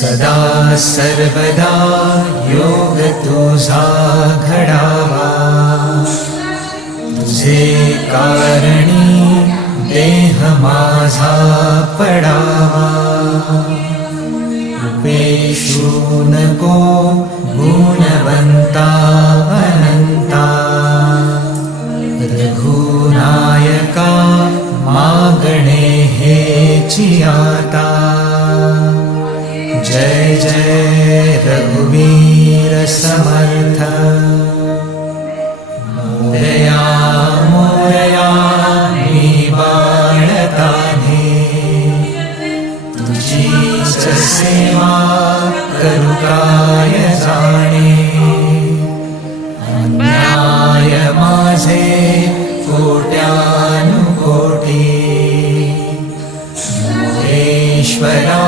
सदा सर्वदा योग तुझा घडावा, तुझे कारणी देह माझा पडावा. उपेशू नको गुणवंता अनंता, रघुनायका मागणे हेची आता. जय जय रघुवीर समर्थ. मोरया मोरया मी बाळताने, तुझीच सेवा करू काय जाणे. अन्याय माझे कोट्यानुकोटी, मोरेश्वरा